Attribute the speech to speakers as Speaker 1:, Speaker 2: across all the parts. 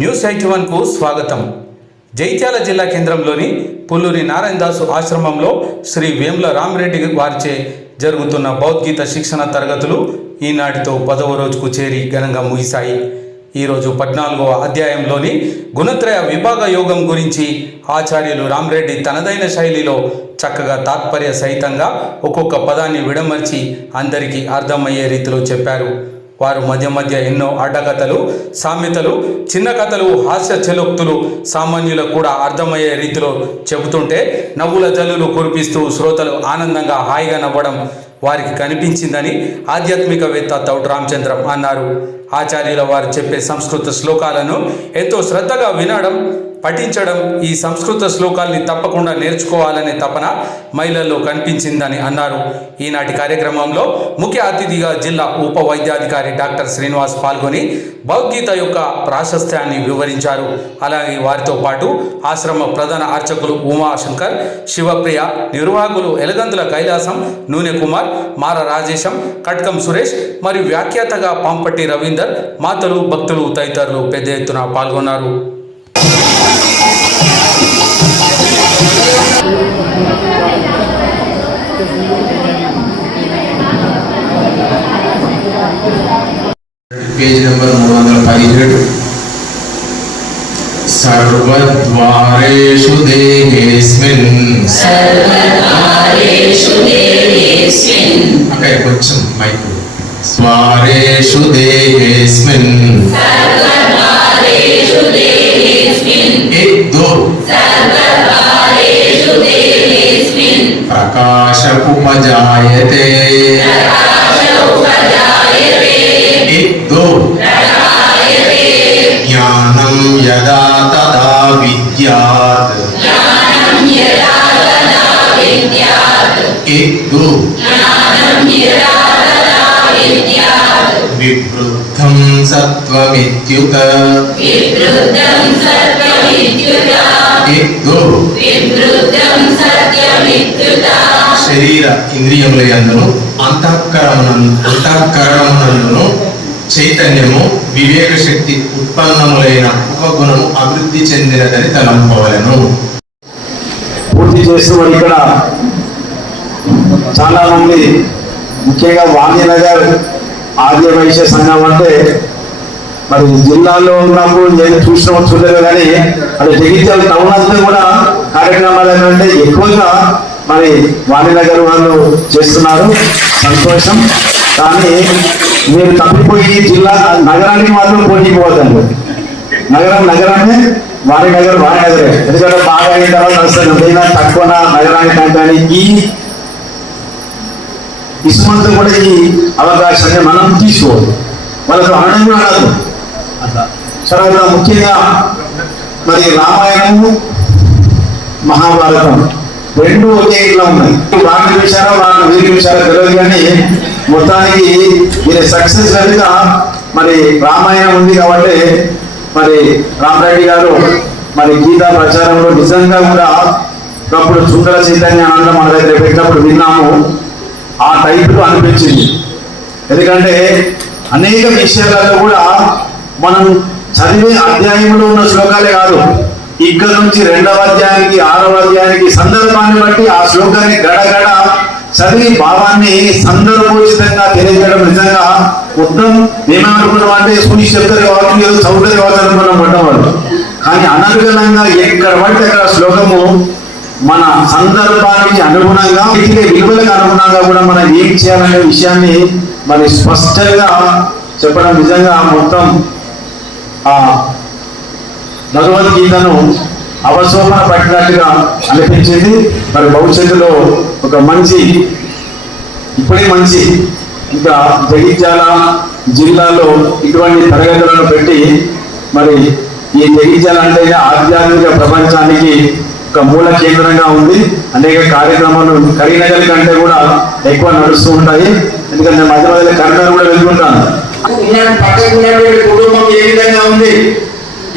Speaker 1: News eighty వన్కు స్వాగతం. జైత్యాల జిల్లా కేంద్రంలోని పుల్లూరి నారాయణదాసు ఆశ్రమంలో శ్రీ వేముల రామిరెడ్డి వారిచే జరుగుతున్న భౌద్గీత శిక్షణ తరగతులు ఈనాటితో పదవ రోజుకు చేరి ఘనంగా ముగిశాయి. ఈరోజు పద్నాలుగవ అధ్యాయంలోని గుణత్రయ విభాగ యోగం గురించి ఆచార్యులు రామిరెడ్డి తనదైన శైలిలో చక్కగా తాత్పర్య సహితంగా ఒక్కొక్క పదాన్ని విడమర్చి అందరికీ అర్థమయ్యే రీతిలో చెప్పారు. వారు మధ్య మధ్య ఎన్నో అడ్డకథలు సామెతలు చిన్న కథలు హాస్య చెలోక్తులు సామాన్యులకు కూడా అర్థమయ్యే రీతిలో చెబుతుంటే నవ్వుల జల్లులు కురిపిస్తూ శ్రోతలు ఆనందంగా హాయిగా నవ్వడం వారికి కనిపించిందని ఆధ్యాత్మికవేత్త తౌట్ రామచంద్రం అన్నారు. ఆచార్యుల వారు చెప్పే సంస్కృత శ్లోకాలను ఎంతో శ్రద్ధగా వినడం పఠించడం ఈ సంస్కృత శ్లోకాల్ని తప్పకుండా నేర్చుకోవాలనే తపన మహిళల్లో కనిపించిందని అన్నారు. ఈనాటి కార్యక్రమంలో ముఖ్య అతిథిగా జిల్లా ఉప వైద్యాధికారి డాక్టర్ శ్రీనివాస్ పాల్గొని భగవద్గీత యొక్క ప్రాశస్త్యాన్ని వివరించారు. అలాగే వారితో పాటు ఆశ్రమ ప్రధాన అర్చకులు ఉమాశంకర్ శివప్రియ నిర్వాహకులు ఎలగందుల కైలాసం నూనె కుమార్ మార రాజేశం కట్కం సురేష్ మరియు వ్యాఖ్యాతగా పాంపట్టి రవీందర్ మాతలు భక్తులు తదితరులు పెద్ద ఎత్తున పాల్గొన్నారు.
Speaker 2: పేజ్ నెంబర్ మూడు వందల పదిహేడు సర్వద్వారేషు దేహేస్మిన్
Speaker 3: సర్వద్వారేషు దేహేస్మిన్
Speaker 2: అక్కడ కొంచెం మైక్ ద్వారేషు దేహేస్మిన్ ప్రకాశముపజాయతే। ఇద్దు
Speaker 3: జ్ఞానం
Speaker 2: యదా తదా విద్యాత్। ఇద్దు విభృతి विद्यात्
Speaker 3: ज्ञानं यदा तदा विद्यात्
Speaker 2: एक दो
Speaker 3: ज्ञानं यदा तदा विद्यात्
Speaker 2: विवृद्धं सत्त्वमित्युत
Speaker 3: विवृद्धं सत्यमित्युता
Speaker 2: एक दो
Speaker 3: विवृद्धं सत्यमित्युता
Speaker 2: శరీర ఇంద్రియముల యందును అంతఃకరణమునందు అంతఃకరణమునందును చైతన్యము వివేక శక్తి ఉత్పన్నములైన ఉపగుణము అభివృద్ధి చెందినదని తలంపవలను
Speaker 4: పూర్తి చేసిన ఇక్కడ చాలా మంది ముఖ్యంగా వాణ్యనగర్ ఆర్య వైశ్య సంఘం అంటే మరి జిల్లాలో ఉన్నప్పుడు నేను చూసిన చూడలేదు కానీ అది జగిత్యాల టౌన్ అంతా కూడా కార్యక్రమాలు ఏంటంటే ఎక్కువగా మరి వాణినగర్ వాళ్ళు చేస్తున్నారు. సంతోషం. కానీ మీరు తప్పిపోయి జిల్లా నగరానికి మాత్రం పోటీ పోవద్దండి. నగరం నగరమే వారి నగర్ వారి నగరే ఎందుకంటే బాగా అయిన తర్వాత అసలు ఏదైనా తక్కువ నగరానికి అంటే ఈ ఇసుమంతా కూడా ఈ అవకాశాన్ని మనం తీసుకోవద్దు వాళ్ళకు అనడం కూడా అనదు అట్లా తర్వాత ముఖ్యంగా మరి రామాయణము మహాభారతం రెండు ఒకే ఇట్లా ఉన్నాయి. వారిని చూసారా వారిని వీరిని చూసారా తెలియదు కానీ మొత్తానికి మీరు సక్సెస్ కనుక మరి రామాయణం ఉంది కాబట్టి మరి రామరెడ్డి గారు మరి గీతా ప్రచారంలో నిజంగా కూడా ఒకప్పుడు సుందర చైతన్య ఆనందం మన దగ్గర పెట్టినప్పుడు విన్నాము. ఆ టైపులో అనిపించింది. ఎందుకంటే అనేక విషయాలలో కూడా మనం చదివే అధ్యాయంలో ఉన్న శ్లోకాలే కాదు ఇక్కడ నుంచి రెండవ అధ్యాయానికి ఆరవ అధ్యాయానికి సందర్భాన్ని బట్టి ఆ శ్లోకాన్ని గడగడ చదివి భావాన్ని సందర్భోచితంగా తెలియజేయడం నిజంగా మొత్తం మేమేమనుకున్నాం అంటే సూచి చెప్తారు కావచ్చు ఏదో చదువుతారు కావచ్చు అనుకున్నాం పడ్డవాళ్ళు కానీ అనర్గళంగా ఎక్కడ పడితే అక్కడ శ్లోకము మన సందర్భానికి అనుగుణంగా ఇదే విలువలకు అనుగుణంగా కూడా మనం ఏం చేయాలనే విషయాన్ని మరి స్పష్టంగా చెప్పడం నిజంగా మొత్తం ఆ భగవద్గీతను అవశోభన పట్టినట్టుగా అనిపించింది. మరి భవిష్యత్తులో ఒక మంచి ఇప్పుడే మంచి ఇంకా జగిత్యాల జిల్లాలో ఇటువంటి తరగతులను పెట్టి మరి ఈ జగిత్యాల అంటే ఆధ్యాత్మిక ప్రపంచానికి ఒక మూల కేంద్రంగా ఉంది. అనేక కార్యక్రమాలు కరీంనగర్ కంటే కూడా ఎక్కువ నడుస్తూ ఉంటాయి. ఎందుకంటే మధ్య మధ్యలో కరీంనగర్ కూడా వెళ్తుంటాను.
Speaker 5: కుటుంబం ఏ విధంగా ఉంది?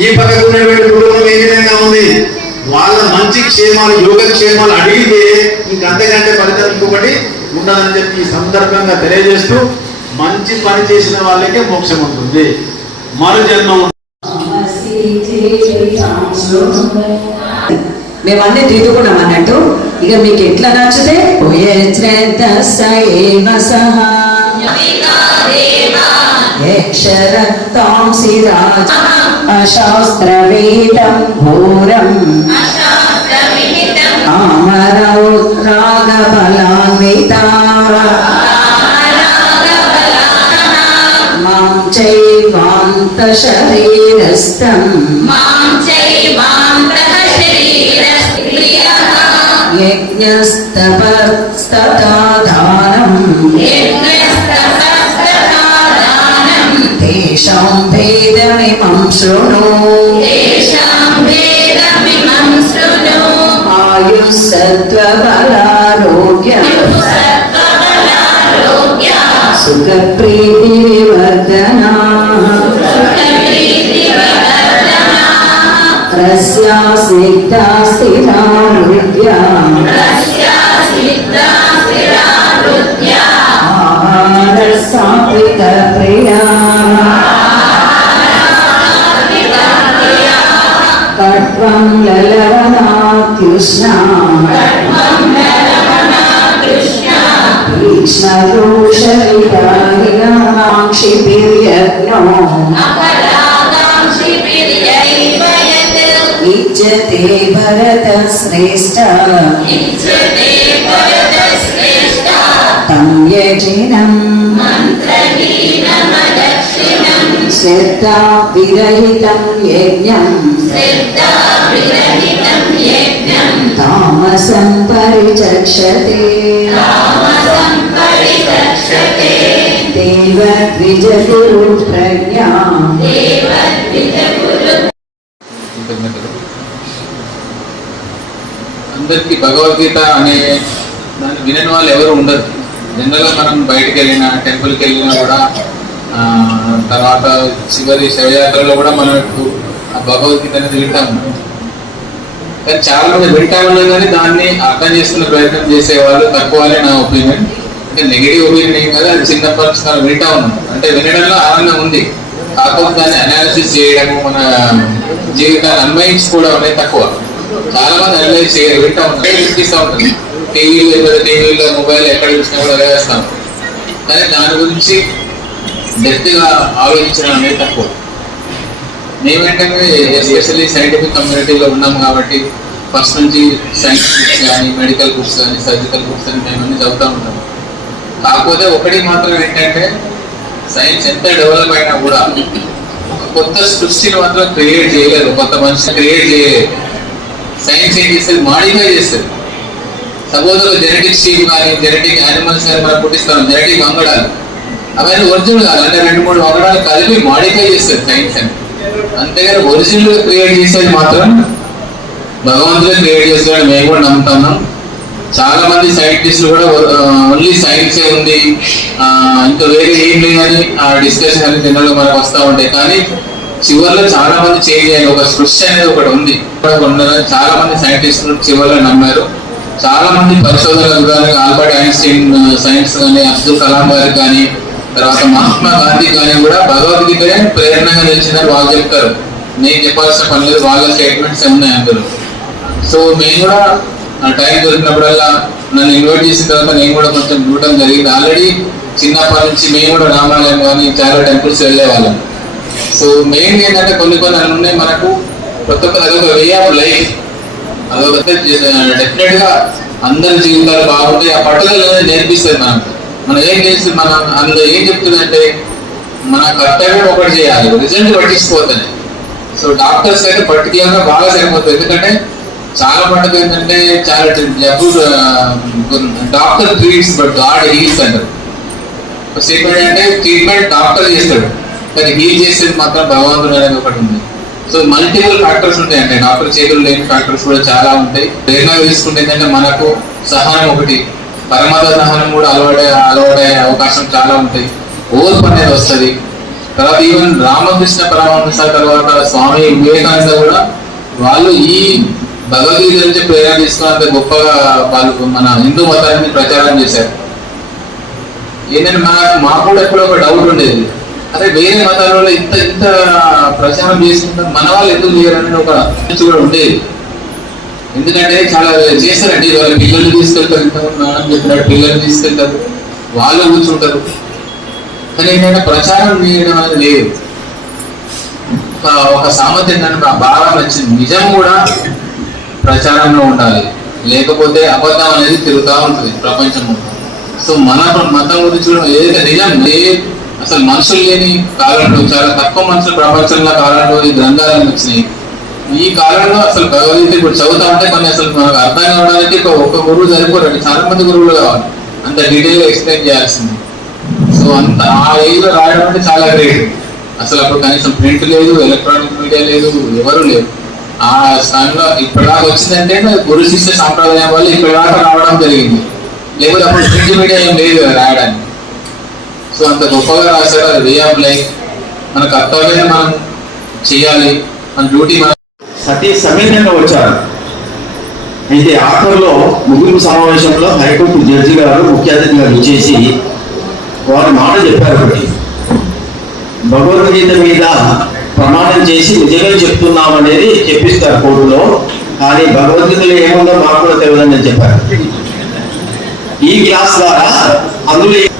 Speaker 5: ఈ పక్కకు ఉన్నటువంటి కుటుంబం ఏ విధంగా ఉంది? వాళ్ళ మంచి క్షేమాలు యోగక్షేమాలు అడిగితే ఇంకంతకంటే ఫలితం ఇంకొకటి ఉండదని చెప్పి ఈ సందర్భంగా తెలియజేస్తూ మంచి పని చేసిన వాళ్ళకే మోక్షం ఉంటుంది. మరు జన్మ ఉంటుంది.
Speaker 3: మేమన్నీ దిద్దుకున్నాం అన్నట్టు ఇక మీకు ఎట్లా నచ్చితే యక్షరక్తాంసి ఘోరం
Speaker 6: అశాస్త్రవిహితం
Speaker 3: మాం చైవాంత శరీరస్థం
Speaker 6: మాం చైవాంతః
Speaker 3: యజ్ఞస్తపస్తదానం.
Speaker 6: యజ్ఞస్తపస్తదానం.
Speaker 3: తేషాం భేదమిమం శృణు.
Speaker 6: తేషాం భేదమిమం శృణు.
Speaker 3: ఆయుః సత్వబలారోగ్యం
Speaker 6: సత్వబలారోగ్య
Speaker 3: సుఖప్రీతి వివర్ధనా
Speaker 6: సుఖప్రీతివర్ధనా
Speaker 3: రస్యా స్నిగ్ధా స్థిరారోగ్యా
Speaker 6: రస్యా సిద్ధా స్థిరారుద్య
Speaker 3: ఆహార సాత్విక ఇజ్జతే భరత శ్రేష్ఠ తం యజినం. శ్రద్ధా విరహితం యజ్ఞం. తామసం పరిచక్షతే. దేవ ద్విజగురు ప్రజ్ఞా
Speaker 7: అందరికీ భగవద్గీత అనే దాన్ని వినని వాళ్ళు ఎవరు ఉండరు. జనరల్గా మనం బయటికి వెళ్ళినా టెంపుల్కి వెళ్ళినా కూడా తర్వాత చివరి శవయాత్రలో కూడా మనం ఇప్పుడు ఆ భగవద్గీత అనేది వింటాం కానీ చాలా మంది వింటా కానీ దాన్ని అర్థం చేసుకునే ప్రయత్నం చేసేవాళ్ళు తక్కువ అని నా ఒపీనియన్. అంటే నెగిటివ్ ఒపీనియన్ ఏం కదా అది చిన్నప్పటి నుంచి మనం వింటా ఉన్నాం. అంటే వినడంలో ఆనందం ఉంది. కాకపోతే దాన్ని అనాలిసిస్ చేయడము మన జీవితాన్ని అన్వయించుకోవడం అనేది తక్కువ. చాలా మంది అనలైజ్ చేయరు వింటా ఉంటారు. వినిపిస్తూ ఉంటుంది టీవీలో టీవీలో మొబైల్ ఎక్కడ చూసినా కూడా వేస్తాం కానీ దాని గురించి డెప్త్ ఆలోచించడం అనేది తక్కువ. మేమేంటంటే ఎస్పెషల్లీ సైంటిఫిక్ కమ్యూనిటీలో ఉన్నాం కాబట్టి ఫస్ట్ నుంచి సైన్స్ బుక్స్ కానీ మెడికల్ బుక్స్ కానీ సర్జికల్ బుక్స్ అని మేము అన్ని చదువుతూ ఉంటాం. కాకపోతే ఒకటి మాత్రం ఏంటంటే సైన్స్ ఎంత డెవలప్ అయినా కూడా ఒక కొత్త సృష్టిని మాత్రం క్రియేట్ చేయలేదు కొత్త మనిషిని క్రియేట్ చేయలేదు సైన్స్ ఏం చేస్తుంది మాడిఫై చేస్తారు సపోజ్ జెనెటిక్ షీప్ కానీ జెనెటిక్ యానిమల్స్ కానీ మనం పుట్టిస్తాం జెనెటిక్ వంగడాలు. అవన్నీ ఒరిజినల్ కాదు. అంటే రెండు మూడు వంగడాలు కలిపి మాడిఫై చేస్తారు సైన్స్ అని. అంతేగాని ఒరిజినల్ క్రియేట్ చేసేది మాత్రం భగవంతుడే క్రియేట్ చేస్తాడని మేము కూడా నమ్ముతున్నాం. చాలా మంది సైంటిస్టులు కూడా ఓన్లీ సైన్సే ఉంది. ఆ, ఇంకా వేరే ఏం లేదని ఆ డిస్కషన్ అనేది జనరల్ మనకు వస్తూ ఉంటాయి. కానీ చివరిలో చాలా మంది చేయాలి ఒక సృష్టి అనేది ఒకటి ఉంది. కూడా చాలా మంది సైంటిస్టులు చివరిలో నమ్మారు. చాలా మంది పరిశోధనలు కానీ ఆల్బర్ట్ ఐన్స్టీన్ సైన్స్ కానీ అబ్దుల్ కలాం గారికి కానీ తర్వాత మహాత్మా గాంధీ కానీ కూడా భగవద్గీతనే ప్రేరణగా నిలిచిందని వాళ్ళు చెప్తారు. నేను చెప్పాల్సిన పని లేదు వాళ్ళ స్టేట్మెంట్స్ ఉన్నాయి అందులో. సో మేము కూడా నా టైం దొరికినప్పుడల్లా నన్ను ఇన్వైట్ చేసిన తర్వాత నేను కూడా కొంచెం చూడటం జరిగింది. ఆల్రెడీ చిన్నప్పటి నుంచి మేము కూడా రామాలయం కానీ చాలా టెంపుల్స్ వెళ్ళే వాళ్ళం సో మెయిన్ ఏంటంటే కొన్ని కొన్ని అన్ని ఉన్నాయి. మనకు కొత్త కొత్త అదొక వే ఆఫ్ లైఫ్ అదొక డెఫినెట్గా అందరి జీవితాలు బాగుంటాయి. ఆ పట్టుదల నేర్పిస్తుంది మనకు. మనం ఏం చేస్తుంది మనం అందులో ఏం చెప్తుందంటే మన కర్తవ్యం ఒకటి చేయాలి. రిజల్ట్ పట్టించుకోవద్దని. సో డాక్టర్స్ అయితే పర్టికులర్గా బాగా సరిపోతుంది ఎందుకంటే చాలా మటుకు ఏంటంటే చాలా జబ్బు doctor treats but God heals అంటారు. స్టేట్మెంట్ అంటే ట్రీట్మెంట్ డాక్టర్ చేస్తాడు. కానీ హీల్ చేసేది మాత్రం భగవంతుడు అనేది ఒకటి ఉంది. సో మల్టిపుల్ ఫ్యాక్టర్స్ ఉంటాయి అంటే డాక్టర్ చేతులు లేని ఫ్యాక్టర్స్ కూడా చాలా ఉంటాయి. ప్రేరణ తీసుకుంటే ఏంటంటే మనకు సహనం ఒకటి పరమత సహనం కూడా అలవాటే అలవాటే అవకాశం చాలా ఉంటాయి. ఓర్పు అనేది వస్తుంది. తర్వాత ఈవెన్ రామకృష్ణ పరమహంస తర్వాత స్వామి వివేకానంద కూడా వాళ్ళు ఈ భగవద్గీత నుంచి ప్రేరణ తీసుకున్నంత గొప్పగా వాళ్ళు మన హిందూ మతాన్ని ప్రచారం చేశారు. ఏంటంటే మన మాకు కూడా ఎప్పుడో ఒక డౌట్ ఉండేది. అదే వేరే మతాలలో ఇంత ఇంత ప్రచారం చేసుకుంటారు మన వాళ్ళు ఎందుకు చేయరు అనేది ఒక కూడా ఉండేది ఎందుకంటే చాలా చేస్తారండి వాళ్ళ పిల్లల్ని తీసుకెళ్తారు ఇంతకుముందు నాన్న చెప్పినట్టు పిల్లల్ని తీసుకెళ్తారు వాళ్ళు కూర్చుంటారు. కానీ ఏంటంటే ప్రచారం చేయడం అనేది లేదు. ఒక- ఒక సామెత నాకు బాగా నచ్చింది నిజం కూడా ప్రచారంలో ఉండాలి. లేకపోతే అబద్ధం అనేది తిరుగుతూ ఉంటుంది ప్రపంచం సో మన మతం గురించి కూడా ఏదైతే నిజం ఏ అసలు మనుషులు లేని కాలంలో చాలా తక్కువ మనుషులు ప్రపంచంలో కాలంలో ఈ గ్రంథాలను వచ్చినాయి. ఈ కాలంలో అసలు భగవద్గీత ఇప్పుడు చదువుతా ఉంటే కొన్ని అసలు మనకు అర్థం కావడానికి ఒక ఒక్క గురువు సరిపోరండి. చాలా మంది గురువులు కావాలి. అంత డీటెయిల్ ఎక్స్ప్లెయిన్ చేయాల్సింది. సో అంత ఆ ఏజ్లో రాయడం అంటే చాలా గ్రేట్ అసలు అప్పుడు కనీసం ప్రింట్ లేదు ఎలక్ట్రానిక్ మీడియా లేదు ఎవరు లేరు. ఆ స్థానంలో ఇప్పటిదాకా వచ్చిందంటే గురు శిష్య సాంప్రదాయం వల్ల ఇప్పటిదాకా రావడం జరిగింది. లేకపోతే అప్పుడు ప్రింట్ మీడియా ఏం లేదు రాయడానికి. సో అంత గొప్పగా రాశారు. అది వే ఆఫ్ లైఫ్ మన కర్తవ్యాన్ని మనం చేయాలి. మన డ్యూటీ మనం
Speaker 8: సతీ సమేతంగా వచ్చారు. అయితే ఆఖరిలో ముగింపు సమావేశంలో హైకోర్టు జడ్జి గారు ముఖ్య అతిథిగా విచ్చేసి వారు మాట చెప్పారు ఒకటి. భగవద్గీత మీద ప్రమాణం చేసి నిజమే చెప్తున్నాం అనేది చెప్పిస్తారు కోర్టులో. కానీ భగవద్గీతలో ఏముందో మాకు కూడా తెలియదని చెప్పారు. ఈ క్లాస్ ద్వారా అందులో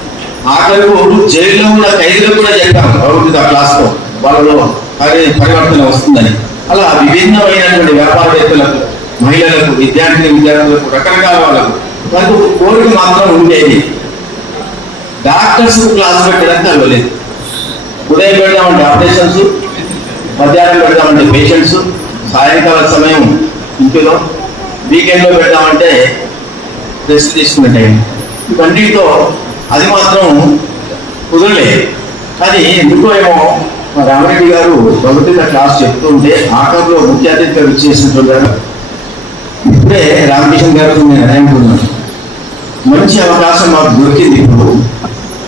Speaker 8: ఆఖరకు జైల్లో ఉన్న ఖైదీలకు కూడా చెప్పాం భగవద్గీత క్లాస్లో వాళ్ళలో అదే పరివర్తన వస్తుందని. అలా విభిన్నమైనటువంటి వ్యాపారవేత్తలకు మహిళలకు విద్యార్థిని విద్యార్థులకు రకరకాల వాళ్ళకు వాళ్ళకు కోరిక మాత్రం ఉండేది. డాక్టర్స్ క్లాస్ పెట్టడానికి అవ్వలేదు ఉదయం పెడదామంటే ఆపరేషన్స్ మధ్యాహ్నం పెడదామంటే పేషెంట్స్ సాయంకాల సమయం ఇంటిలో వీకెండ్లో పెడదామంటే రెస్ట్ తీసుకునే టైం. ఇవన్నిటితో అది మాత్రం కుదరలేదు కానీ ఎందుకో ఏమో మా రామరెడ్డి గారు భగవద్గీత క్లాస్ చెప్తుంటే ఆఖరిలో ముఖ్య అతిథిగా విచ్చేసినటువంటి గారు ఇప్పుడే రామకృష్ణ గారు నేను అదే అనుకున్నాను మంచి అవకాశం మాకు దొరికింది ఇప్పుడు.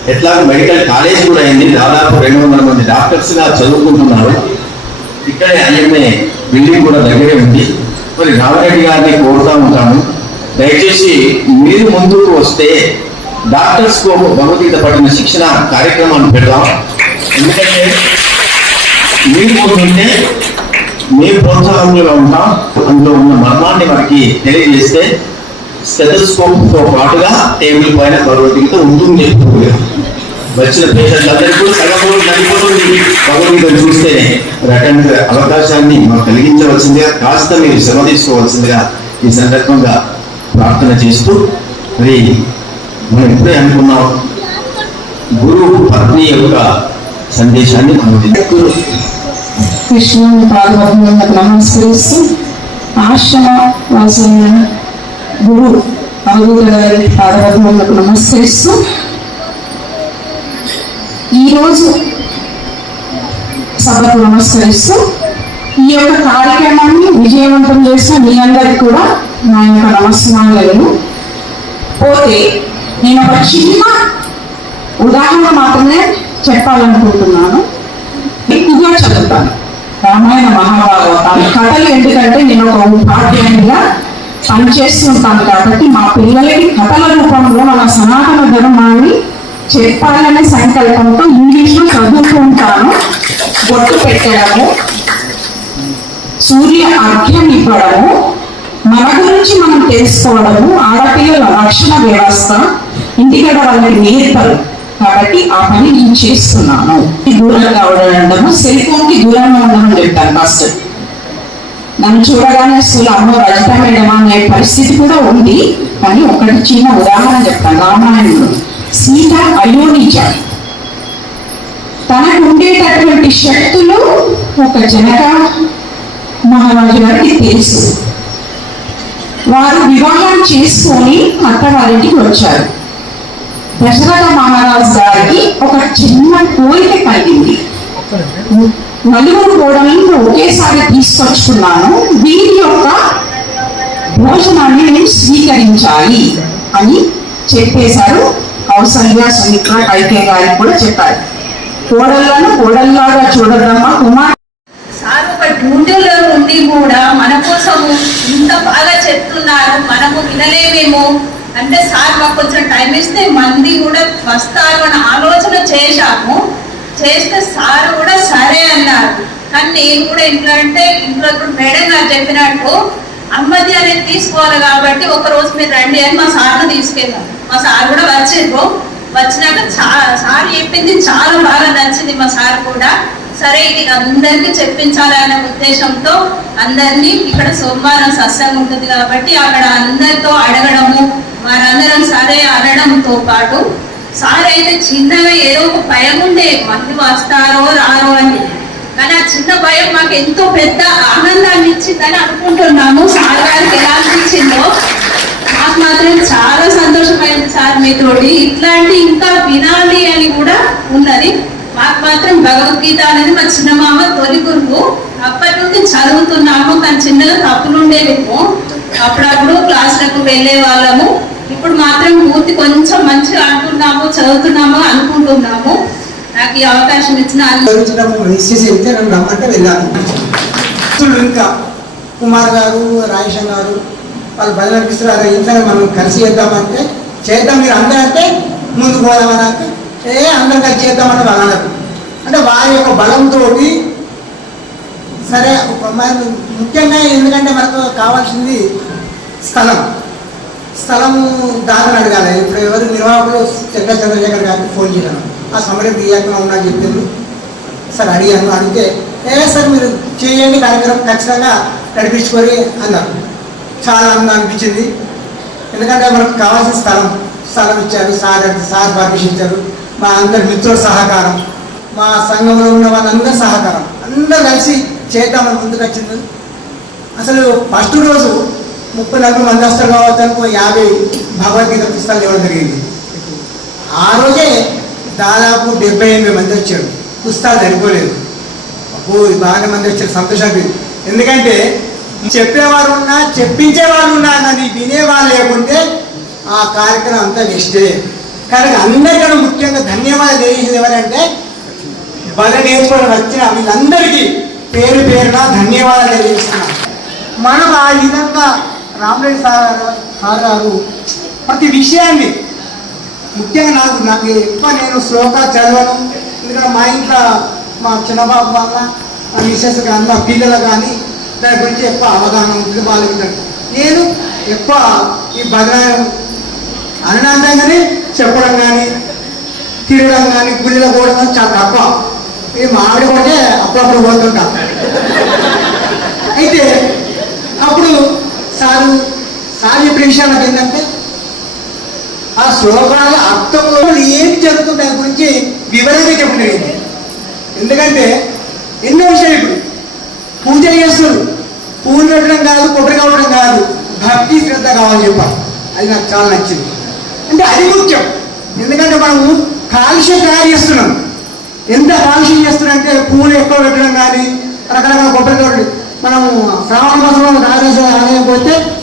Speaker 8: ఎట్లా మెడికల్ కాలేజ్ కూడా అయింది. దాదాపు రెండు వందల మంది డాక్టర్స్గా చదువుకుంటున్నారు. ఇక్కడే ఐఎంఏ బిల్డింగ్ కూడా దగ్గరే ఉంది. మరి రామరెడ్డి గారిని కోరుతా ఉంటాను దయచేసి మీరు ముందుకు వస్తే డాక్టర్స్కు భగవద్గీత పట్టిన శిక్షణ కార్యక్రమాన్ని పెడదాం. ఎందుకంటే మీరు పోతుంటే మేము ప్రోత్సాహంగా ఉంటాం అందులో ఉన్న మర్మాన్ని మనకి తెలియజేస్తే స్టెథోస్కోప్తో పాటుగా టేబుల్ పైన భగవద్గీత ఉంటుంది. చెప్తుంది వచ్చిన పేషెంట్లందరికీ కూడా సగం రోజు భగవద్గీత చూస్తేనే అటువంటి అవకాశాన్ని మాకు కలిగించవలసిందిగా కాస్త మీరు శ్రమ తీసుకోవాల్సిందిగా ఈ సందర్భంగా ప్రార్థన చేస్తూ మరి మనం ఇప్పుడే అనుకున్నాం గురువు పత్ని యొక్క సందేశాన్ని.
Speaker 9: కృష్ణుని నమస్కరిస్తూ ఆశ్రమ వాసులైన గురు అవధూత గారి పాదపద్మలకు నమస్కరిస్తూ ఈరోజు సభకు నమస్కరిస్తూ ఈ యొక్క కార్యక్రమాన్ని విజయవంతం చేసిన మీ అందరికి కూడా నా యొక్క నమస్కారాలు పోతే నేను ఒక చిన్న ఉదాహరణ మాత్రమే చెప్పాలనుకుంటున్నాను. ఎక్కువగా చదువుతాను రామాయణ మహాభారతాలు కథలు ఎందుకంటే నేను ఒక ఉపాధ్యాయునిగా పనిచేస్తుంటాను కాబట్టి మా పిల్లలకి కథల రూపంలో మన సనాతన ధర్మాన్ని చెప్పాలనే సంకల్పంతో ఇంగ్లీష్లో చదువుతూ ఉంటాను బొట్టు పెట్టడము సూర్య అర్ఘ్యం ఇవ్వడము మన గురించి మనం తెలుసుకోవడము ఆడపిల్లల రక్షణ వ్యవస్థ ఇంటికాడ వాళ్ళకి నేర్పరు. కాబట్టి ఆ పని నేను చేస్తున్నాను. దూరంగా ఉండడము సెల్ ఫోన్కి దూరంగా ఉండమని చెప్తాను ఫస్ట్ నన్ను చూడగానే అసలు అమ్మ రజిత మేడం అనే పరిస్థితి కూడా ఉంది. కానీ ఒకటి చిన్న ఉదాహరణ చెప్తాను. రామాయణంలో సీత అయోనిజ తనకు ఉండేటటువంటి శక్తులు ఒక జనక మహారాజు గారికి తెలుసు. వారు వివాహం చేసుకొని అత్తవారింటికి వచ్చారు. దశరథ మహారాజు గారికి ఒక చిన్న కోరిక కలిగింది. నలుగురు కోడలను ఒకేసారి తీసుకొచ్చుకున్నాను. వీరి యొక్క భోజనాన్ని నేను స్వీకరించాలి అని చెప్పేశారు. కౌసల్య సుమిత్ర కైకే గారికి కూడా చెప్పారు. కోడళ్ళను కోడల్లాగా చూడదమ్మా కుమార్
Speaker 6: సార్ ఒక డ్యూటీలో ఉండి కూడా మన కోసము ఇంత బాగా చెప్తున్నారు. మనము వినలేమేమో. అంటే సార్ మాకు కొంచెం టైం ఇస్తే మంది కూడా వస్తారు అని ఆలోచన చేశాము. చేస్తే సార్ కూడా సరే అన్నారు. కానీ నేను కూడా ఇంట్లో అంటే ఇంట్లో ఇప్పుడు మేడం గారు చెప్పినట్టు అమ్మది అనేది తీసుకోవాలి కాబట్టి ఒక రోజు మీరు రండి అని మా సార్ను తీసుకెళ్ళాం. మా సార్ కూడా వచ్చిండ్రు. వచ్చినాక సార్ చెప్పింది చాలా బాగా నచ్చింది మా సార్ కూడా. సరే ఇది అందరికీ చెప్పించాలి అనే ఉద్దేశంతో అందరినీ ఇక్కడ సోమవారం సత్సంగం ఉంటుంది కాబట్టి అక్కడ అందరితో అడగడము వారందరం సరే అనడంతో పాటు సార్ అయితే చిన్నగా ఏదో ఒక భయం ఉండే మళ్ళీ వస్తారో రారో అని. కానీ ఆ చిన్న భయం మాకు ఎంతో పెద్ద ఆనందాన్ని ఇచ్చిందని అనుకుంటున్నాము. సార్ గారికి ఎలా అనిపించిందో నాకు మాత్రం చాలా సార్ మీతోటి ఇట్లాంటి ఇంకా వినాలి అని కూడా ఉన్నది. మాకు మాత్రం భగవద్గీత అనేది మా చిన్నమామ తొలి గురువు. అప్పటి నుండి చదువుతున్నాము కానీ చిన్నగా తప్పులు ఉండేవేమో అప్పుడప్పుడు క్లాసులకు వెళ్ళే వాళ్ళము. ఇప్పుడు మాత్రం పూర్తి కొంచెం మంచిగా అంటున్నాము చదువుతున్నాము అనుకుంటున్నాము. నాకు ఈ అవకాశం ఇచ్చిన
Speaker 10: రమ్మంటే వెళ్ళాను. ఇంకా కుమార్ గారు రాజేశం గారు వాళ్ళు భజన అనిపిస్తున్నారు ఇంట్లో మనం కలిసి చేద్దామంటే చేద్దాం మీరు అందరూ అంటే ముందుకు పోదామని అంటే ఏ అందరం కలిసి చేద్దామని వాళ్ళు అన్నారు అంటే వారి యొక్క బలంతో సరే ముఖ్యంగా ఎందుకంటే మనకు కావాల్సింది స్థలం. స్థలము దాతను అడగాలి. ఇప్పుడు ఎవరు నిర్వాహకులు చెక్క చంద్రశేఖర్ గారికి ఫోన్ చేయను ఆ సమయం తీయకుండా ఉన్నా చెప్పిండు సార్ అడిగాను అడిగితే ఏ సార్ మీరు చేయండి కార్యక్రమం ఖచ్చితంగా నడిపించుకొని అన్నారు. చాలా ఆనందం అనిపించింది. ఎందుకంటే మనకు కావాల్సిన స్థలం స్థలం ఇచ్చారు సార్ సార్ పర్మిషన్ ఇచ్చారు. మా అందరి మిత్రుల సహకారం మా సంఘంలో ఉన్న వాళ్ళందరి సహకారం అందరూ కలిసి చేద్దామని ముందుకు వచ్చింది అసలు ఫస్ట్ రోజు ముప్పై నలభై మంది వస్తారు కావచ్చు అనుకో యాభై భగవద్గీత పుస్తకాలు ఇవ్వడం జరిగింది. ఆ రోజే దాదాపు డెబ్బై ఎనిమిది మంది వచ్చారు. పుస్తకాలు సరిపోలేదు. అప్పుడు బాగా మంది వచ్చారు సంతోషాన్ని ఎందుకంటే చెప్పేవారు ఉన్నా చెప్పించేవారు ఉన్నా కానీ వినేవాళ్ళు లేకుంటే ఆ కార్యక్రమం అంతా వేస్టే. కానీ అందరికన్నా ముఖ్యంగా ధన్యవాదాలు తెలియజేసింది ఎవరంటే బల నేర్చుకోవడం వచ్చిన వీళ్ళందరికీ పేరు పేరున ధన్యవాదాలు తెలియజేస్తున్నాం. మనం ఆ విధంగా రామరెడ్డి సార్ సార్ గారు ప్రతి విషయాన్ని ముఖ్యంగా నాకు నాకు ఎక్కువ నేను శ్లోక చదవను. ఎందుకంటే మా ఇంట్లో మా చిన్నబాబు వల్ల మా మిస్సెస్ కానీ మా పిల్లలు కానీ దాని గురించి ఎక్కువ అవగాహన ఉంటుంది వాళ్ళకి నేను ఎక్కువ ఈ భద్ర అనడంగానే చెప్పడం కానీ తిరగడం కానీ గుళ్ళలో పోవడం కానీ చాలా తక్కువ. ఈ మామిడి కొంటే అప్పుడప్పుడు పోతుంటా. అయితే అప్పుడు సారు సార్ చెప్పిన విషయం నాకు ఏంటంటే ఆ శ్లోకాల అర్థంలో ఏం జరుగుతుంది దాని గురించి వివరంగా చెప్పడం జరిగింది. ఎందుకంటే ఎన్నో విషయాలు ఇప్పుడు. పూజ చేస్తారు. పూలు పెట్టడం కాదు కొబ్బరి కావడం కాదు. భక్తి శ్రద్ధ కావాలని చెప్పాలి. అది నాకు చాలా నచ్చింది. అంటే అది ముఖ్యం. ఎందుకంటే మనము కాలుష్యం తయారు చేస్తున్నాం. ఎంత కాలుష్యం చేస్తున్నాం అంటే పూలు ఎక్కువ పెట్టడం కానీ రకరకాల కొబ్బరి తోటలు. మనము శ్రావణ మాసంలో రాజేశ్వర ఆలయం పోతే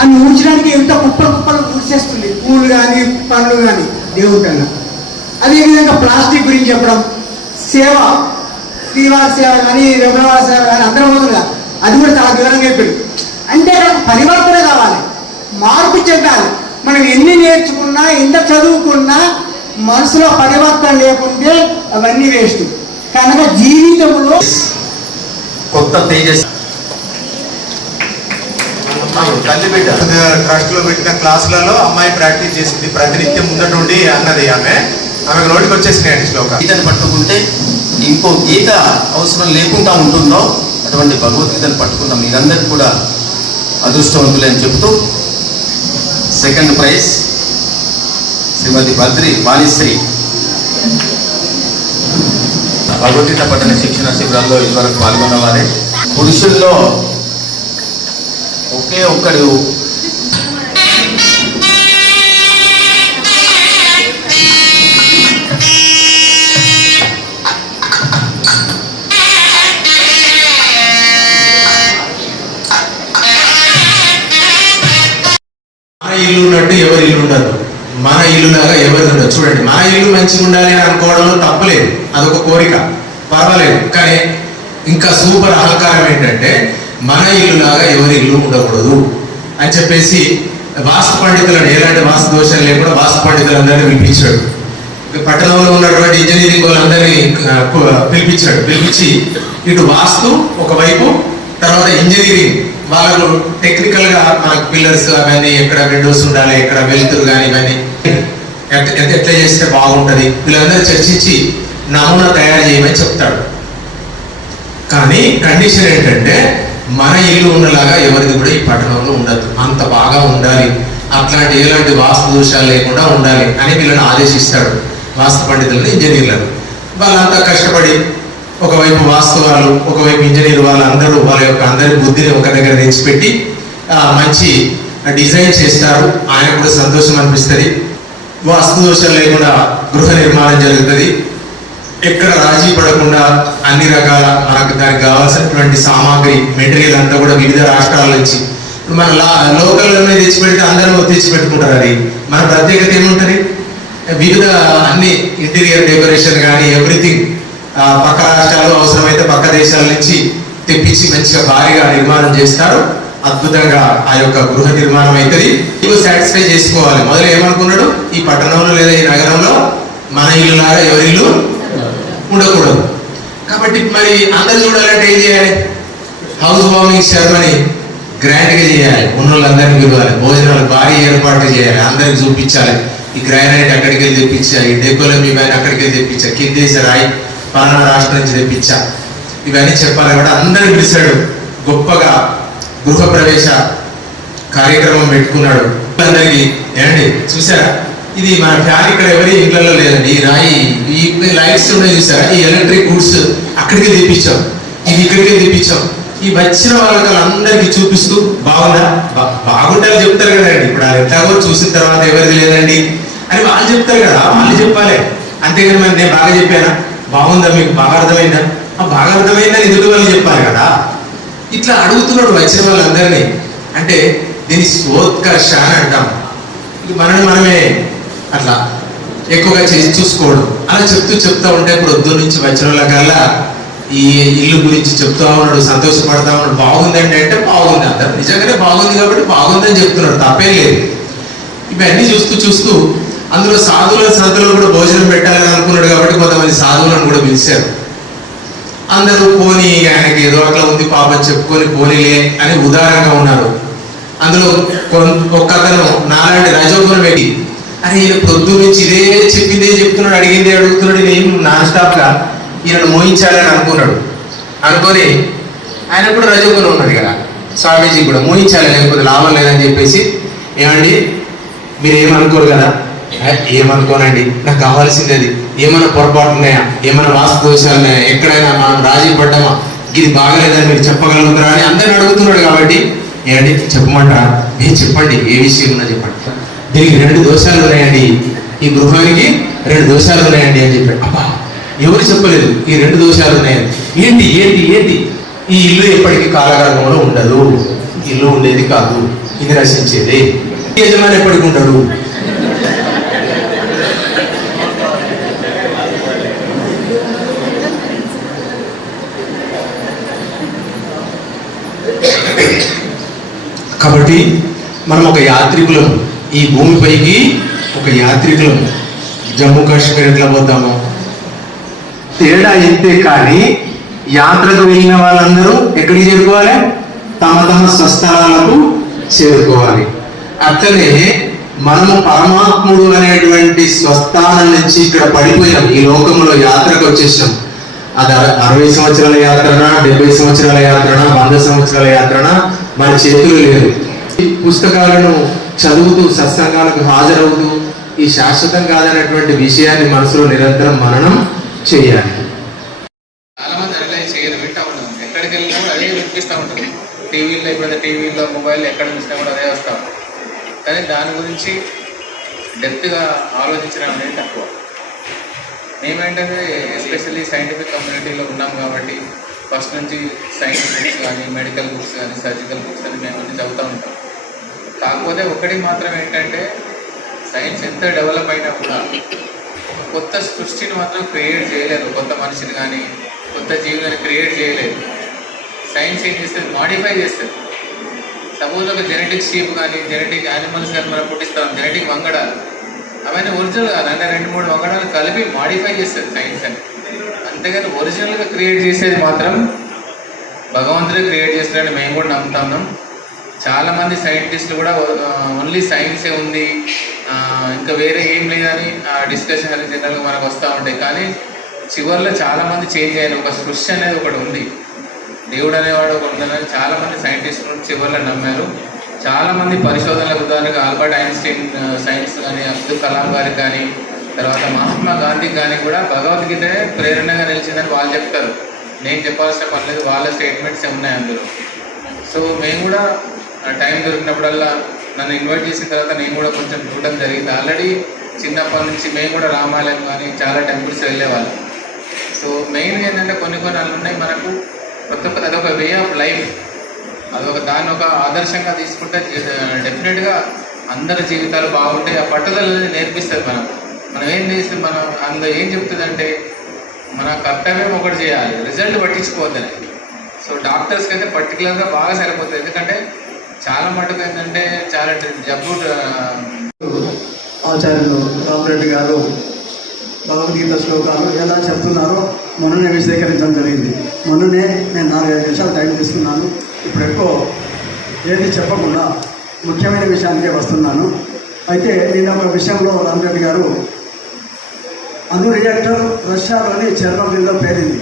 Speaker 10: అని ఊడ్చడానికి ఎంత కుప్పలు కుప్పలు ఊడ్చేస్తుంది. పూలు కానీ పండ్లు కానీ దేవుడి కన్నా. అదేవిధంగా ప్లాస్టిక్ గురించి చెప్పడం సేవ శ్రీవారి సేవ కానీ రఘువారి సేవ కానీ అందరం పోతుంది అది కూడా చాలా వివరంగా చెప్పాడు. అంటే పరివర్తన కావాలి. మార్పు చెందాలి మనం ఎన్ని నేర్చుకున్నా ఎంత చదువుకున్నా మనసులో పరివర్తన లేకుంటే అవన్నీ వేస్ట్. కనుక జీవితంలో
Speaker 2: కొత్త తేజస్. తల్లిబిడ్డ ట్రస్ట్లో పెట్టిన క్లాసులలో అమ్మాయి ప్రాక్టీస్ చేసింది. ప్రతినిత్యం ముందట నుండి అన్నది ఆమె. ఆమెకు నోటికి వచ్చేసినాయండి శ్లోక
Speaker 11: గీతను పట్టుకుంటే ఇంకో గీత అవసరం లేకుండా ఉంటుందో అటువంటి భగవద్గీతను పట్టుకున్న మీరందరూ కూడా అదృష్టవంతులే అని చెబుతూ సెకండ్ ప్రైజ్ శ్రీమతి బద్రి వాణిశ్రీ భగవద్గీత పఠన శిక్షణ శిబిరాల్లో ఇదివరకు పాల్గొన్న వారే పురుషుల్లో ఒకే ఒక్కడు
Speaker 2: ఇల్లు ఉన్నట్టు ఎవరి ఇల్లు ఉండదు. మన ఇల్లులాగా ఎవరి ఉండదు. చూడండి మన ఇల్లు మంచిగా ఉండాలి అని అనుకోవడంలో తప్పలేదు అదొక కోరిక. పర్వాలేదు. కానీ ఇంకా సూపర్ అహంకారం ఏంటంటే మన ఇల్లులాగా ఎవరి ఇల్లు ఉండకూడదు అని చెప్పేసి వాస్తు పండితులను ఎలాంటి వాస్తు దోషాలు లేకుండా వాస్తు పండితులందరినీ పిలిపించాడు. పట్టణంలో ఉన్నటువంటి ఇంజనీరింగ్ వాళ్ళందరినీ పిలిపించాడు. పిలిపించి ఇటు వాస్తు ఒకవైపు తర్వాత ఇంజనీరింగ్ వాళ్ళకు టెక్నికల్గా మనకు పిల్లర్స్ అవన్నీ ఎక్కడ విండోస్ ఉండాలి ఎక్కడ వెలుతురు కానీ ఇవన్నీ ఎట్లా చేస్తే బాగుంటుంది? వీళ్ళందరూ చర్చించి నమూనా తయారు చేయమని చెప్తాడు కానీ కండిషన్ ఏంటంటే మన ఇల్లు ఉన్నలాగా ఎవరిది కూడా ఈ పట్టణంలో ఉండదు. అంత బాగా ఉండాలి. అట్లాంటి ఎలాంటి వాస్తు దోషాలు లేకుండా ఉండాలి అని వీళ్ళని ఆదేశిస్తాడు వాస్తు పండితులను ఇంజనీర్లను. వాళ్ళంతా కష్టపడి ఒకవైపు వాస్తవాలు ఒకవైపు ఇంజనీర్ వాళ్ళందరూ వాళ్ళ యొక్క అందరి బుద్ధిని ఒక దగ్గర తెచ్చిపెట్టి మంచి డిజైన్ చేస్తారు. ఆయన కూడా సంతోషం అనిపిస్తుంది. వాస్తు దోషం లేకుండా గృహ నిర్మాణం జరుగుతుంది. ఎక్కడ రాజీ పడకుండా అన్ని రకాల మనకు దానికి కావాల్సినటువంటి సామాగ్రి మెటీరియల్ అంతా కూడా వివిధ రాష్ట్రాల నుంచి. మన లోకల్లోనే తెచ్చిపెడితే అందరూ తెచ్చిపెట్టుకుంటారు అది. మన ప్రత్యేకత ఏముంటుంది? వివిధ అన్ని ఇంటీరియర్ డెకరేషన్ కానీ ఎవ్రీథింగ్ పక్క రాష్ట్రాలు అవసరమైతే పక్క దేశాల నుంచి తెప్పించి మంచిగా భారీగా నిర్మాణం చేస్తారు. అద్భుతంగా ఆ యొక్క గృహ నిర్మాణం అవుతుంది ఇవి సాటిస్ఫై చేసుకోవాలి. మొదలు ఏమనుకున్నాడు? ఈ పట్టణంలో లేదా ఈ నగరంలో మన ఇల్లు లాగా ఎవరి ఇల్లు ఉండకూడదు. కాబట్టి మరి అందరు చూడాలంటే ఏం చేయాలి? హౌస్ వార్మింగ్ సెరమనీ గ్రాండ్గా చేయాలి. ఉన్న వాళ్ళందరినీ పిలవాలి. భోజనాలు భారీ ఏర్పాట్లు చేయాలి. అందరికి చూపించాలి. ఈ గ్రానైట్ అక్కడికి వెళ్ళి తెప్పించా ఈ డెకోలం ఇవన్నీ అక్కడికి వెళ్ళి తెప్పించా కిందేసి రాయి పాలనా రాష్ట్రం నుంచి తెప్పించా ఇవన్నీ చెప్పాలి కూడా అందరూ పిలిచాడు. గొప్పగా గృహప్రవేశ కార్యక్రమం పెట్టుకున్నాడు. అందరికీ ఏమండి చూసారా? ఇది మన ఫ్యాన్ ఇక్కడ ఎవరి ఇళ్ళలో లేదండి. ఈ రాయి ఈ లైట్స్ ఉన్నాయి చూసారా? ఈ ఎలక్ట్రిక్ గుడ్స్ అక్కడికి తెప్పించాం. ఇది ఇక్కడికి తెప్పించాం. ఈ వచ్చిన వాళ్ళకి అందరికి చూపిస్తూ బాగుందా? బా- బాగుండాలి చెప్తారు కదండి. ఇప్పుడు అది ఎట్లాగో చూసిన తర్వాత ఎవరిది లేదండి అని వాళ్ళు చెప్తారు కదా. వాళ్ళు చెప్పాలి. అంతేగాని మరి నేను బాగా చెప్పానా? బాగుందా మీకు? బాగా అర్థమైందా? ఆ బాగా అర్థమైందని ఎదుటి వాళ్ళు చెప్పాలి కదా? ఇట్లా అడుగుతున్నాడు వచ్చిన వాళ్ళందరినీ అంటే దీని స్వోత్కర్ష అని అంటాం. ఇది మనల్ని మనమే అట్లా ఎక్కువగా చేసి చూసుకోవడం. అలా చెప్తూ చెప్తా ఉంటే పొద్దు నుంచి వచ్చిన వాళ్ళకల్లా ఈ ఇల్లు గురించి చెప్తా ఉన్నాడు సంతోషపడతా ఉన్నాడు. బాగుందండి అంటే బాగుంది అందరు. నిజంగానే బాగుంది కాబట్టి బాగుందని చెప్తున్నాడు తప్పేం లేదు. ఇవన్నీ చూస్తూ చూస్తూ అందులో సాధువుల సంతలో కూడా భోజనం పెట్టాలని అనుకున్నాడు కాబట్టి కొంతమంది సాధువులను కూడా పిలిచారు. అందరూ పోనీ ఆయనకి ఏదో అట్లా ఉంది పాపం చెప్పుకొని పోనీలే అని ఉదారంగా ఉన్నారు. అందులో కొన్- ఒక అతను నాలాంటి రజోగుణం పెట్టి అని ఈయన పొద్దు నుంచి ఇదే చెప్పిందే చెప్తున్నాడు అడిగిందే అడుగుతున్నాడు నేను నాన్ స్టాప్గా ఈయనను మోహించాలని అనుకున్నాడు. అనుకొని ఆయన కూడా రజోగుణం ఉన్నాడు కదా. స్వామీజీ కూడా మోహించాలి లేకపోతే లాభం లేదని చెప్పేసి ఏమండి మీరేమనుకోరు కదా? ఏమనుకోనండి? నాకు కావాల్సింది అది. ఏమైనా పొరపాటు ఉన్నాయా? ఏమైనా వాస్తు దోషాలు ఉన్నాయా? ఎక్కడైనా మనం రాజీ పడ్డామా? ఇది బాగలేదని మీరు చెప్పగలుగుతారా అని అందరిని అడుగుతున్నాడు కాబట్టి ఏమండి చెప్పమంటారా? మీరు చెప్పండి ఏ విషయం ఉన్నా చెప్పండి. దీనికి రెండు దోషాలు ఉన్నాయండి. ఈ గృహానికి రెండు దోషాలు ఉన్నాయండి అని చెప్పాడు. అబ్బా ఎవరు చెప్పలేదు? ఈ రెండు దోషాలు ఉన్నాయని. ఏంటి ఏంటి ఏంటి? ఈ ఇల్లు ఎప్పటికీ కాలగర్భంలో ఉండదు. ఇల్లు ఉండేది కాదు. ఇది నశించేది. యజమాని ఎప్పటికి ఉండడు? కాబట్టి మనం ఒక యాత్రికులం. ఈ భూమిపైకి ఒక యాత్రికులం. జమ్మూ కాశ్మీర్ ఎట్లా పోతామో? తేడా ఇంతే కానీ యాత్రకు వెళ్ళిన వాళ్ళందరూ ఎక్కడికి చేరుకోవాలి? తమ తమ స్వస్థలాలకు చేరుకోవాలి. అట్లనే మనము పరమాత్ముడు అనేటువంటి స్వస్థానం నుంచి ఇక్కడ పడిపోయాం. ఈ లోకంలో యాత్రకు వచ్చేసాం. అది అరవై సంవత్సరాల యాత్రన డెబ్బై సంవత్సరాల యాత్రన వంద సంవత్సరాల యాత్రన? మన చేతులు లేదు. పుస్తకాలను చదువుతూ సత్సంగాలకు హాజరవుతూ ఈ శాశ్వతం కాదనేటువంటి విషయాన్ని మనసులో నిరంతరం మననం చేయాలి.
Speaker 7: చాలా ఎక్కడికి వెళ్ళినా కూడా అదే వినిపిస్తూ ఉంటుంది. టీవీలో ఇప్పుడు టీవీలో మొబైల్ ఎక్కడ చూసినా కూడా అదే వస్తూ ఉంటుంది. కానీ దాని గురించి డెప్త్గా ఆలోచించడం అనేది తక్కువ. మేమేంటంటే ఎస్పెషల్లీ సైంటిఫిక్ కమ్యూనిటీలో ఉన్నాం కాబట్టి ఫస్ట్ నుంచి సైన్స్ బుక్స్ కానీ మెడికల్ బుక్స్ కానీ సర్జికల్ బుక్స్ అని మేము అన్ని చదువుతూ ఉంటాం. కాకపోతే ఒకటి మాత్రం ఏంటంటే సైన్స్ ఎంత డెవలప్ అయినా కూడా ఒక కొత్త సృష్టిని మాత్రం క్రియేట్ చేయలేదు. కొత్త మనిషిని కానీ కొత్త జీవిని క్రియేట్ చేయలేదు. సైన్స్ ఏం చేస్తుంది? మాడిఫై చేస్తుంది. సపోజ్ ఒక జెనెటిక్ షీప్ కానీ జెనెటిక్ యానిమల్స్ కానీ మనం పుట్టిస్తాం. జెనెటిక్ వంగడాలు. అవన్నీ ఒరిజినల్ కాదు. అంటే రెండు మూడు వంగడాలు కలిపి మాడిఫై చేస్తుంది సైన్స్ అని. అంతేగాని ఒరిజినల్గా క్రియేట్ చేసేది మాత్రం భగవంతుడే క్రియేట్ చేస్తారని మేము కూడా నమ్ముతున్నాం చాలా మంది సైంటిస్టులు కూడా ఓన్లీ సైన్సే ఉంది. ఇంకా వేరే ఏం లేదని డిస్కషన్ అనేది జనరల్గా మనకు వస్తూ ఉంటాయి. కానీ చివరిలో చాలా మంది చేంజ్ అయ్యారు. ఒక సృష్టి అనేది ఒకటి ఉంది. దేవుడు అనేవాడు ఒకటి ఉందని చాలా మంది సైంటిస్టులు చివరిలో నమ్మారు. చాలా మంది పరిశోధనలకు ఉదాహరణకు ఆల్బర్ట్ ఐన్స్టీన్ సైన్స్ కానీ అబ్దుల్ కలాం గారికి కానీ తర్వాత మహాత్మా గాంధీ కానీ కూడా భగవద్గీత ప్రేరణగా నిలిచిందని వాళ్ళు చెప్తారు. నేను చెప్పాల్సిన పర్లేదు వాళ్ళ స్టేట్మెంట్స్ ఉన్నాయి అందులో. సో మేము కూడా టైం దొరికినప్పుడల్లా నన్ను ఇన్వైట్ చేసిన తర్వాత నేను కూడా కొంచెం చూడడం జరిగింది. ఆల్రెడీ చిన్నప్పటి నుంచి మేము కూడా రామాలయం కానీ చాలా టెంపుల్స్ వెళ్ళేవాళ్ళం. సో మెయిన్గా ఏంటంటే కొన్ని కొన్ని అలా ఉన్నాయి మనకు. కొత్త కొత్త అదొక వే ఆఫ్ లైఫ్ అదొక దాన్ని ఒక ఆదర్శంగా తీసుకుంటే డెఫినెట్గా అందరి జీవితాలు బాగుంటాయి. ఆ పట్టుదల అనేది నేర్పిస్తుంది మనం. మనం ఏం చేస్తే మనం అందులో ఏం చెప్తుందంటే మన కర్తవ్యం ఒకటి చేయాలి. రిజల్ట్ పట్టించుకోవద్దని. సో డాక్టర్స్కి అయితే పర్టికులర్గా బాగా సరిపోతుంది. ఎందుకంటే చాలా మటుకు ఏంటంటే చాలా జబ్బు ఆ,
Speaker 12: ఆచార్యులు రామరెడ్డి గారు భగవద్గీత శ్లోకాలు ఎలా చెప్తున్నారో మొన్ననే విశీకరించడం జరిగింది. మొన్ననే నేను నాలుగైదు నిమిషాలు టైం తీసుకున్నాను. ఇప్పుడు ఎక్కువ ఏది చెప్పకుండా ముఖ్యమైన విషయానికే వస్తున్నాను. అయితే నేను ఒక విషయంలో రామరెడ్డి గారు అను రియాక్టర్ రష్యాలోని చెర్నోబిల్లో పేరింది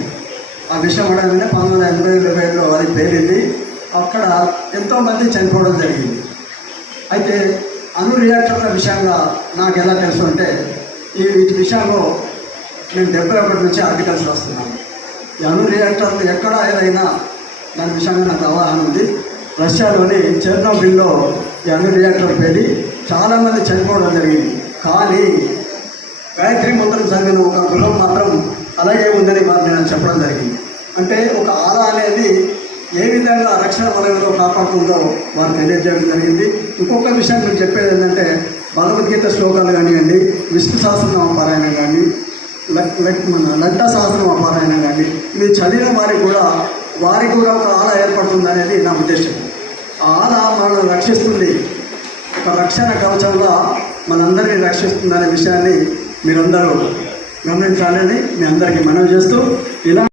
Speaker 12: ఆ విషయం అనగానే పంతొమ్మిది వందల ఎనభై ఇరవైలో అది పేరింది అక్కడ ఎంతోమంది చనిపోవడం జరిగింది. అయితే అణు రియాక్టర్ల విషయంగా నాకు ఎలా తెలుసు అంటే ఈ వీటి విషయంలో నేను డెబ్బై ఒకటి నుంచి ఆర్టికల్స్ రాస్తున్నాను. ఈ అణు రియాక్టర్లు ఎక్కడ ఏదైనా దాని విషయంగా నాకు అవగాహన ఉంది. రష్యాలోని చెర్నోబిల్లో ఈ అణు రియాక్టర్ పేలి చాలామంది చనిపోవడం జరిగింది. కానీ గాయత్రి మంత్రం చదివిన ఒక గృహం మాత్రం అలాగే ఉందని వారు నేను చెప్పడం జరిగింది. అంటే ఒక ఆల అనేది ఏ విధంగా రక్షణ వలయంలో కాపాడుతుందో వారు తెలియజేయడం జరిగింది. ఇంకొక విషయం నేను చెప్పేది ఏంటంటే భగవద్గీత శ్లోకాలు కానివ్వండి విష్ణు సహస్రనామ పారాయణం కానీ లక్ మన లలిత సహస్రనామ పారాయణం కానీ ఇవి చదివిన వారికి కూడా వారికి కూడా ఒక ఆల ఏర్పడుతుంది అనేది నా ఉద్దేశం. ఆ ఆల మనల్ని రక్షిస్తుంది. ఒక రక్షణ కవచంగా మనందరినీ రక్షిస్తుందనే విషయాన్ని మీరందరూ గమనించాలని మీ అందరికీ మనవి చేస్తూ ఇలా